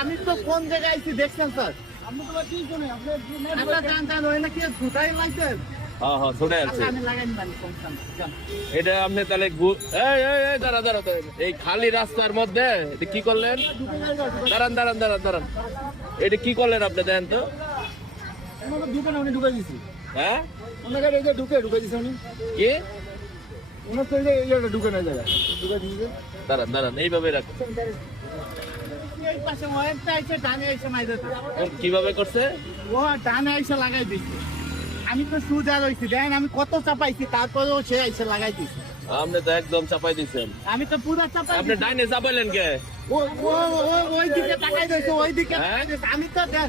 আমি তো কোন জায়গায় আইছি দেখছেন স্যার? এটা আপনি তাহলে এই খালি রাস্তার মধ্যে কি করলেন? দাঁড়ান দাঁড়ান দাঁড়ান দাঁড়ান, এটা কি করলেন আপনি? দেন তো ঢুকে দিছি। হ্যাঁ, ঢুকে দিছে উনি। কি ওনার তো ঢুকে না জায়গায় ঢুকে দিয়েছে। দাঁড়ান দাঁড়ান, এইভাবে রাখুন। এই পাশে একটা এসে ডানে এসে মাইরে কিভাবে করছে? ও ডানে এসে লাগাই দিচ্ছে। আমি তো সুজা রয়েছি, দেখেন আমি কত চাপাইছি, তারপরেও সে এসে লাগাই দিচ্ছে। আপনি তো একদম চাপাই দিচ্ছেন। আমি তো পুরো চাপাই। আপনি ডাইনে চাপাইলেন কে? ওই দিকে তাকাই দিয়েছে, ওই দিকে হ্যাঁ? আমি তো দেন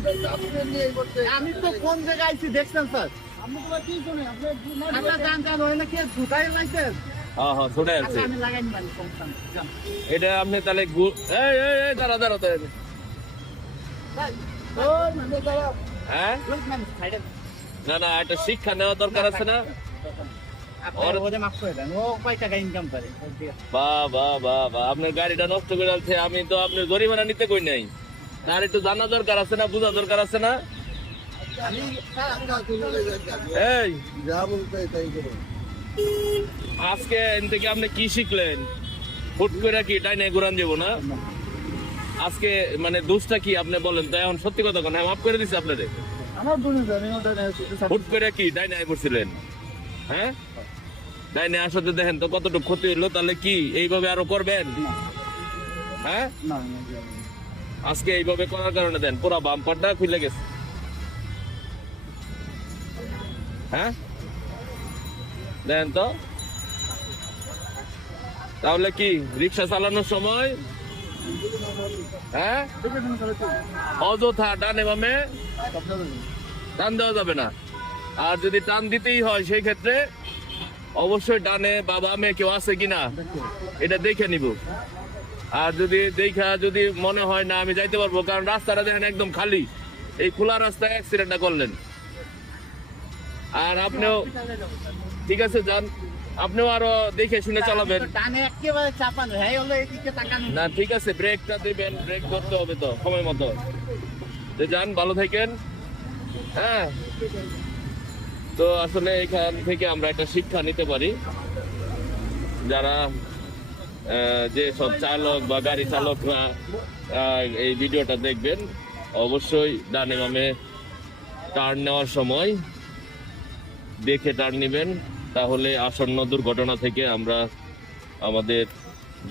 আমি তো কোন জায়গায় আইছি দেখছেন স্যার? আপনার গান গান হয় না কি ঢুকাই লাইছেন? হ্যাঁ হ্যাঁ, ছুটে আছে। আমি লাগাই নিবানি সমস্যা। এটা আপনি তাহলে দাঁড়া দাঁড়া দাঁড়া। হ্যাঁ, না না, একটা শিক্ষা নেওয়া দরকার আছে না? বাহ বাহ বাহ বাহ, আপনার গাড়িটা নষ্ট করে আছে, আমি তো আপনার জরিমানা নিতে কই নাই। আর একটু জানা দরকার আছে না, বোঝা দরকার আছে না? এই আজকে এন থেকে আপনি কি শিখলেন? হুট করে কি ডাইনে ঘুরান যাবো না আজকে? মানে দোষটা কি আপনি বলেন তো? এখন সত্যি কথা কোন, মাফ করে দিচ্ছি আপনাদের। হুট করে কি ডাইনে পড়ছিলেন? হ্যাঁ, ডাইনে আসতে দেখেন তো কতটুকু ক্ষতি হইলো। তাহলে কি এইভাবে আরো করবেন? হ্যাঁ, আজকে এইভাবে করার কারণে দেন পুরা বাম্পারটা খুলে গেছে। হ্যাঁ, দেন তো। তাহলে কি রিক্সা চালানোর সময় হ্যাঁ অযথা ডানে বামে টান দেওয়া যাবে না। আর যদি টান দিতেই হয় সেই ক্ষেত্রে অবশ্যই ডানে বা বামে কেউ আছে কিনা এটা দেখে নিব। আর যদি মনে হয় না আমি যাইতে পারবো, কারণ রাস্তাটা দেখেন একদম খালি, এই খোলা রাস্তায় অ্যাক্সিডেন্টটা করলেন। আর আপনিও ঠিক আছে যান, আপনিও আরো দেখে শুনে চালাবেন। না ঠিক আছে, ব্রেকটা দিবেন, ব্রেক করতে হবে তো সময় মতো। যান, ভালো থাকেন। হ্যাঁ, তো আসলে এখান থেকে আমরা একটা শিক্ষা নিতে পারি। যারা যে সব চালক বা গাড়ি চালকরা এই ভিডিওটা দেখবেন, অবশ্যই ডানে বামে টার্ন নেওয়ার সময় দেখে টার্ন নেবেন, তাহলে আসন্ন দুর্ঘটনা থেকে আমরা আমাদের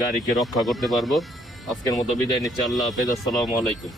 গাড়িকে রক্ষা করতে পারবো। আজকের মতো বিদায় নিচ্ছি। আল্লাহ হাফেজ। আসসালামু আলাইকুম।